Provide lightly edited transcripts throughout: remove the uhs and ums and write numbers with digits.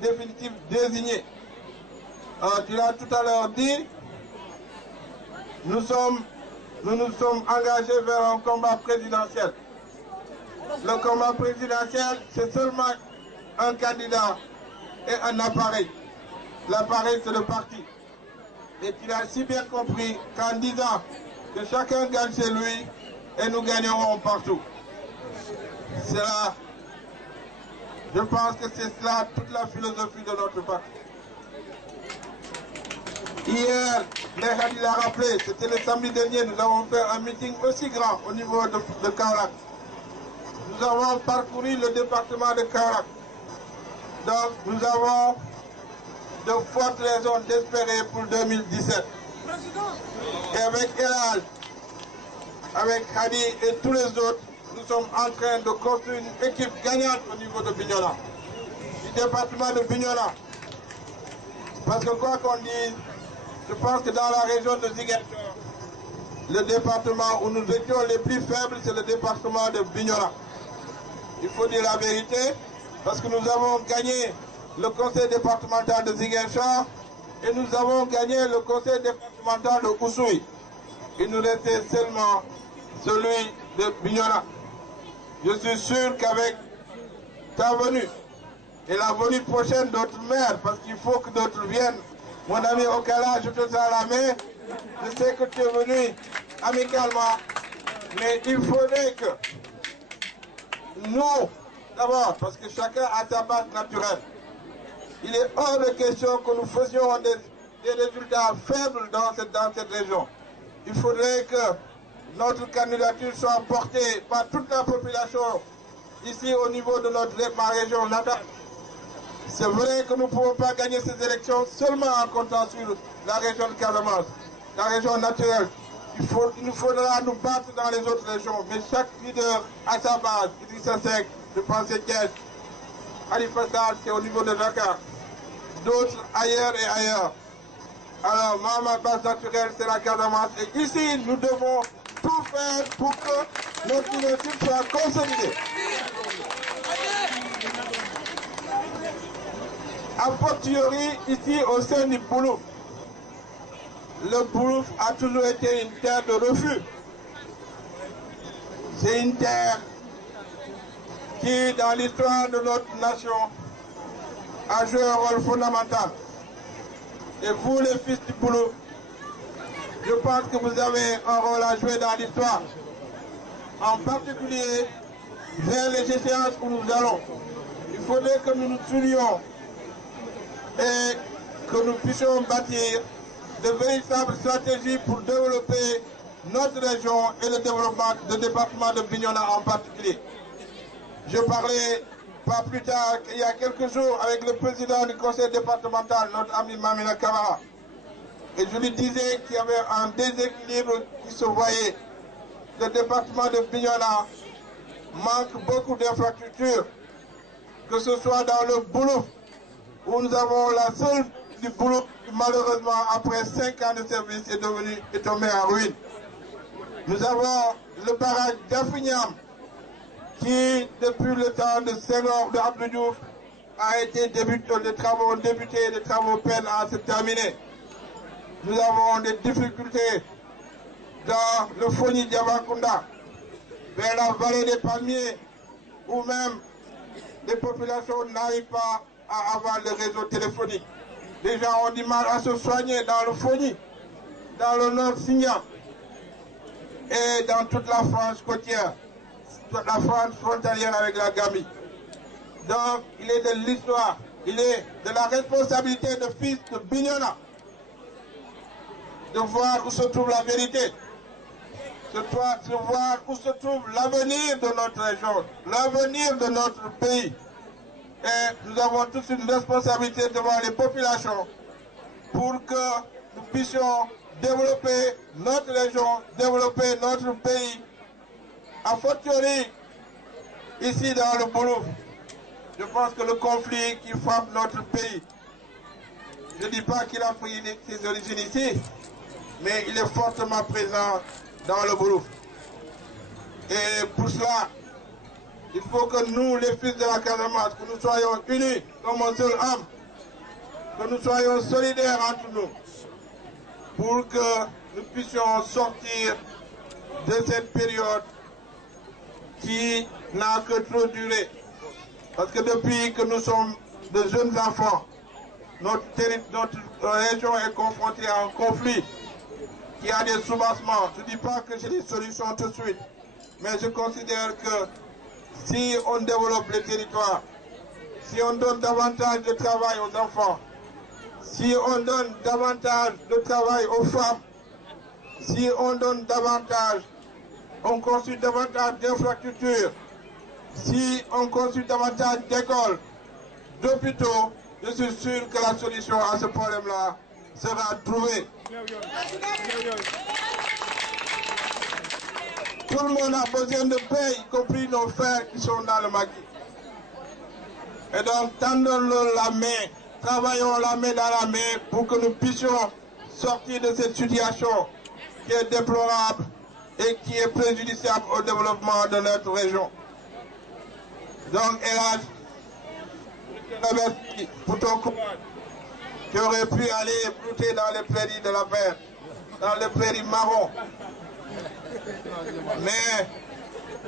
définitif désigné. Tu l'as tout à l'heure dit, nous nous sommes engagés vers un combat présidentiel. Le combat présidentiel, c'est seulement un candidat et un appareil. L'appareil, c'est le parti. Et tu l'as si bien compris qu'en disant que chacun gagne chez lui et nous gagnerons partout. C'est là, je pense que c'est cela toute la philosophie de notre parti. Hier, Nehadi l'a rappelé, c'était le samedi dernier, nous avons fait un meeting aussi grand au niveau de Kaolack. Nous avons parcouru le département de Kaolack. Donc nous avons de fortes raisons d'espérer pour 2017. Et avec Elal, avec Hadi et tous les autres, nous sommes en train de construire une équipe gagnante au niveau de Bignona, du département de Bignona. Parce que quoi qu'on dise, je pense que dans la région de Ziguinchor, le département où nous étions les plus faibles, c'est le département de Bignona. Il faut dire la vérité, parce que nous avons gagné le conseil départemental de Ziguinchor et nous avons gagné le conseil départemental de Oussouye. Il nous restait seulement celui de Bignona. Je suis sûr qu'avec ta venue et la venue prochaine d'autres maires, parce qu'il faut que d'autres viennent, mon ami Okala, je te sers la main, je sais que tu es venu amicalement, mais il faudrait que nous, d'abord, parce que chacun a sa base naturelle, il est hors de question que nous faisions des résultats faibles dans cette région. Il faudrait que notre candidature soit portée par toute la population ici au niveau de ma région natale. C'est vrai que nous ne pouvons pas gagner ces élections seulement en comptant sur la région de Casamance, la région naturelle. Il nous faudra nous battre dans les autres régions, mais chaque leader a sa base. Idrissa Seck, je pense que Thiès, Khalifa Sall, c'est au niveau de Dakar, d'autres ailleurs et ailleurs. Alors, ma base naturelle, c'est la Casamance. Et ici, nous devons tout faire pour que notre leadership soit consolidé. A fortiori, ici, au sein du Boulouf, le Boulouf a toujours été une terre de refus. C'est une terre qui, dans l'histoire de notre nation, a joué un rôle fondamental. Et vous, les fils du Boulouf, je pense que vous avez un rôle à jouer dans l'histoire. En particulier, vers les échéances où nous allons. Il faudrait que nous nous souvenions et que nous puissions bâtir de véritables stratégies pour développer notre région et le développement du département de Bignona en particulier. Je parlais pas plus tard qu'il y a quelques jours avec le président du conseil départemental, notre ami Mamina Kamara. Et je lui disais qu'il y avait un déséquilibre qui se voyait. Le département de Bignona manque beaucoup d'infrastructures, que ce soit dans le Boulouf, où nous avons la seule du Boulouf qui malheureusement après 5 ans de service est tombé en ruine. Nous avons le barrage d'Afignam qui depuis le temps de Senghor, de Abdou Diouf, a été débuté, les travaux ont débuté, les travaux peinent à se terminer. Nous avons des difficultés dans le Foni Diabakunda, vers la vallée des Palmiers, où même les populations n'arrivent pas à avoir le réseau téléphonique. Les gens ont du mal à se soigner dans le Foni, dans le Nord Signan et dans toute la France côtière, toute la France frontalière avec la Gambie. Donc, il est de l'histoire, il est de la responsabilité de fils de Bignona de voir où se trouve la vérité, de voir où se trouve l'avenir de notre région, l'avenir de notre pays. Et nous avons tous une responsabilité devant les populations pour que nous puissions développer notre région, développer notre pays, a fortiori ici dans le Boulouf. Je pense que le conflit qui frappe notre pays, je ne dis pas qu'il a pris ses origines ici, mais il est fortement présent dans le Boulouf. Et pour cela, Il faut que nous, les fils de la Casamance, que nous soyons unis comme un seul homme, que nous soyons solidaires entre nous, pour que nous puissions sortir de cette période qui n'a que trop duré. Parce que depuis que nous sommes de jeunes enfants, notre région est confrontée à un conflit qui a des soubassements. Je ne dis pas que j'ai des solutions tout de suite, mais je considère que si on développe les territoires, si on donne davantage de travail aux enfants, si on donne davantage de travail aux femmes, si on donne davantage, on construit davantage d'infrastructures, si on construit davantage d'écoles, d'hôpitaux, je suis sûr que la solution à ce problème-là sera trouvée. Tout le monde a besoin de paix, y compris nos frères qui sont dans le maquis. Et donc, tendons-leur la main, travaillons la main dans la main pour que nous puissions sortir de cette situation qui est déplorable et qui est préjudiciable au développement de notre région. Donc, Elhadj, je te remercie pour ton courage. Tu aurais pu aller brouter dans les prairies de la mer, dans les prairies marron. Mais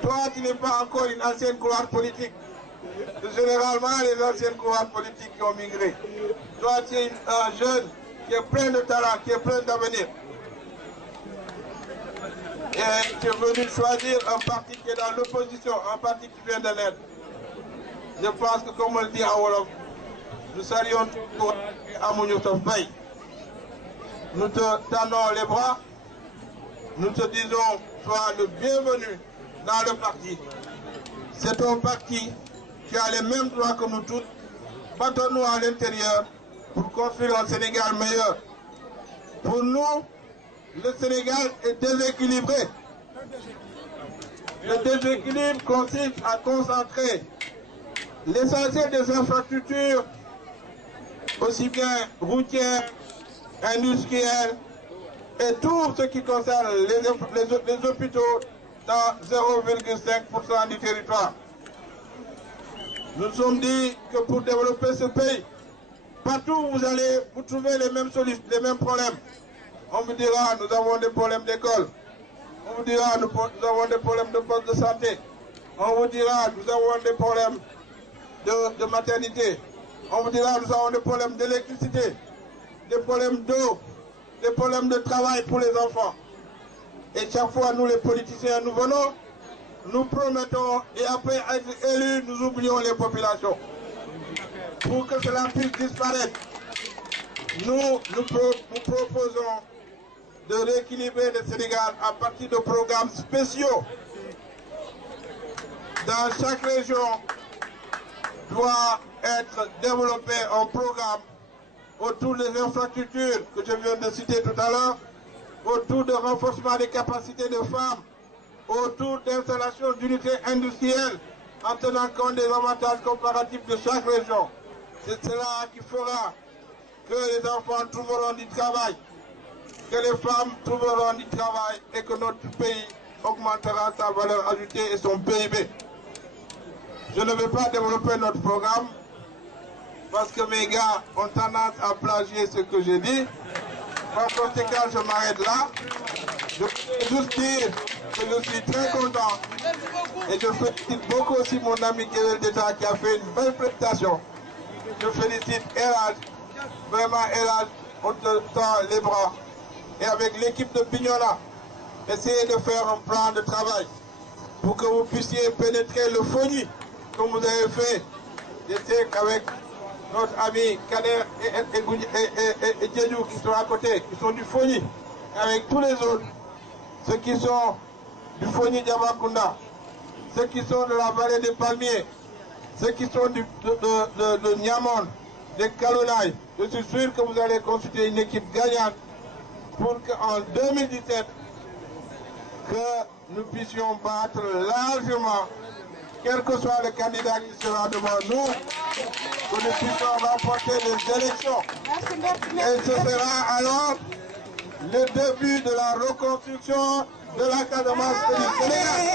toi, tu n'es pas encore une ancienne couloir politique. C'est généralement les anciennes couloirs politiques qui ont migré. Toi, tu es un jeune qui est plein de talent, qui est plein d'avenir. Et tu es venu choisir un parti qui est dans l'opposition, un parti qui vient de l'aide. Je pense que, comme on le dit à Wolof, nous saluons ton courage et Amouniou Faye. Nous te tendons les bras. Nous te disons, sois le bienvenu dans le parti. C'est ton parti qui a les mêmes droits que nous tous. Battons-nous à l'intérieur pour construire un Sénégal meilleur. Pour nous, le Sénégal est déséquilibré. Le déséquilibre consiste à concentrer l'essentiel des infrastructures, aussi bien routières, industrielles, et tout ce qui concerne les hôpitaux dans 0,5% du territoire. Nous sommes dit que pour développer ce pays, partout où vous allez, vous trouvez les mêmes solutions, les mêmes problèmes. On vous dira, nous avons des problèmes d'école. On vous dira, nous avons des problèmes de poste de santé. On vous dira, nous avons des problèmes de maternité. On vous dira, nous avons des problèmes d'électricité, des problèmes d'eau, des problèmes de travail pour les enfants. Et chaque fois, nous les politiciens, nous venons, nous promettons, et après être élus, nous oublions les populations. Pour que cela puisse disparaître, nous proposons de rééquilibrer le Sénégal à partir de programmes spéciaux. Dans chaque région doit être développé un programme autour des infrastructures que je viens de citer tout à l'heure, autour de renforcement des capacités de femmes, autour d'installation d'unités industrielles en tenant compte des avantages comparatifs de chaque région. C'est cela qui fera que les enfants trouveront du travail, que les femmes trouveront du travail et que notre pays augmentera sa valeur ajoutée et son PIB. Je ne vais pas développer notre programme parce que mes gars ont tendance à plagier ce que j'ai dit. Par conséquent, je m'arrête là. Je voudrais juste dire que je suis très content et je félicite beaucoup aussi mon ami Kewel Deta qui a fait une belle prestation. Je félicite Elhadj, vraiment Elhadj, on te tend les bras. Et avec l'équipe de Bignona, essayez de faire un plan de travail pour que vous puissiez pénétrer le Fogny, comme vous avez fait. Je sais qu'avec notre ami Kader et Djedjou qui sont à côté, qui sont du Fogny, avec tous les autres, ceux qui sont du Fogny Diabakunda, ceux qui sont de la vallée des Palmiers, ceux qui sont de Niamon, des Kalonai, je suis sûr que vous allez constituer une équipe gagnante pour qu'en 2017, que nous puissions battre largement, quel que soit le candidat qui sera devant nous, que nous puissions remporter les élections. Et ce sera alors le début de la reconstruction de la Casamance et du Sénégal.